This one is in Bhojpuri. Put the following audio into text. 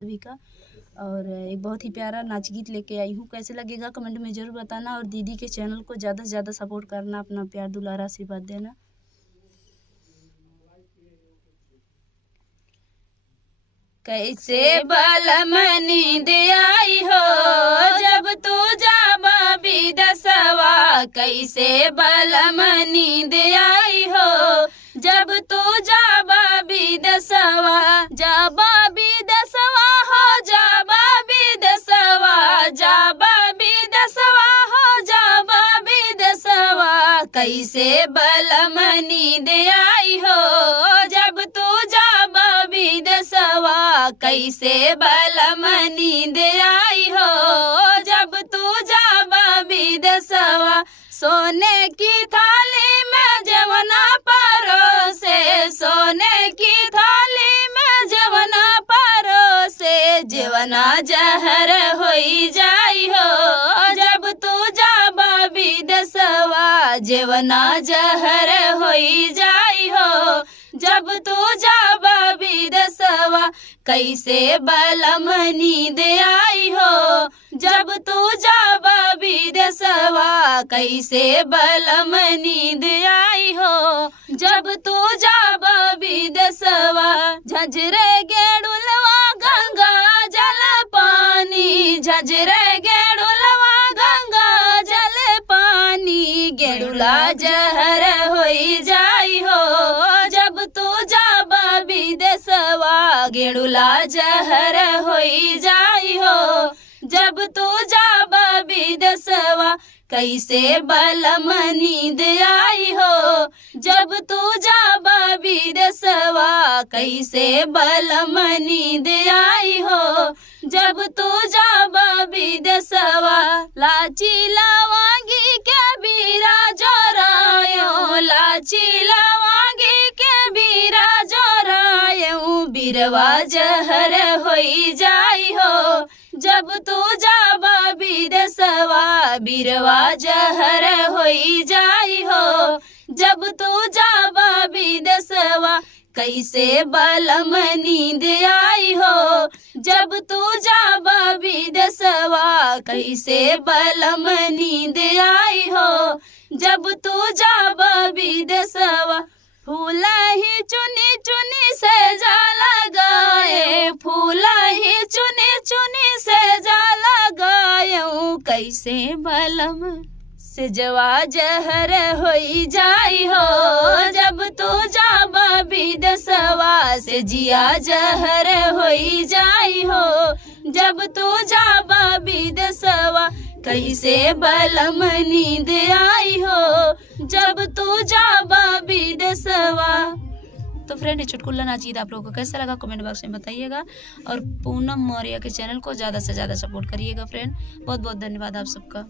सभी का। और एक बहुत ही प्यारा नाच गीत लेके आई हूँ, कैसे लगेगा कमेंट में ज़रूर बताना। और दीदी के चैनल को ज़्यादा से ज़्यादा सपोर्ट करना, अपना प्यार दुलारा आशीर्वाद देना। कैसे बलम नींद आई हो जब तू जाबा विदेशवा, कैसे बलम नींद आई हो जब तू जाबा विदेशवा, जाबा विदेशवा हो जाबा विदेशवा, जाबा विदेशवा हो जाबा विदेशवा, कैसे बलम नींद आई हो जब तू जाबा विदेशवा, कैसे बलम नींद आई हो जब तू जाबा विदेशवा। सोने की थाली में जवना परोसे, सोने की थाली में जवना परोसे, जवना जहर होई जाई हो जब तू जाबा विदेशवा, जवना जहर होई जाई हो जब तू जाबा विदेशवा, कैसे बलम नींद आई हो जब तू जाबा विदेशवा, कैसे बलम नींद आई हो जब तू जाबा विदेशवा। झंझरे गेड़ुलवा गंगा जल पानी, झंझरे गेड़ुलवा गंगा जल पानी, गेड़ुला जहर होई जाई हो जब तू जाबा विदेशवा, गेड़ुला जहर होई जाई हो जब तू जाबा विदेशवा, कैसे बलम नींद आई हो जब तू जाबा विदेशवा, कैसे बलम नींद आई हो जब तू जाबा विदेशवा। लाची लवंगी के बीरा जोरायो, लाची लवंगी के बीरा जोरायो, बीरवा जहर होई जाई हो जब तू जाबा विदेशवा, बीरवा जहर होई जाई हो जब तू जाबा विदेशवा, कैसे बलम नींद आई हो जब तू जाबा विदेशवा, कैसे बलम नींद आई हो जब तू जाबा विदेशवा। फूल ही चुनी चुनी से जाला गाए, फूल ही चुनी चुनी से जाला गायूं, कैसे बलम से जवा जहर होई जाई हो जब तू जाबा विदेशवा, से जिया जहर होई जाई हो जब तू जाबा विदेशवा, कैसे बलम नींद आई हो जब तू जाबा विदेशवा। तो फ्रेंड, ये चुटकुला नाचगीत आप लोगों को कैसा लगा कमेंट बॉक्स में बताइएगा। और पूनम मौर्य के चैनल को ज़्यादा से ज़्यादा सपोर्ट करिएगा फ्रेंड। बहुत बहुत धन्यवाद आप सबका।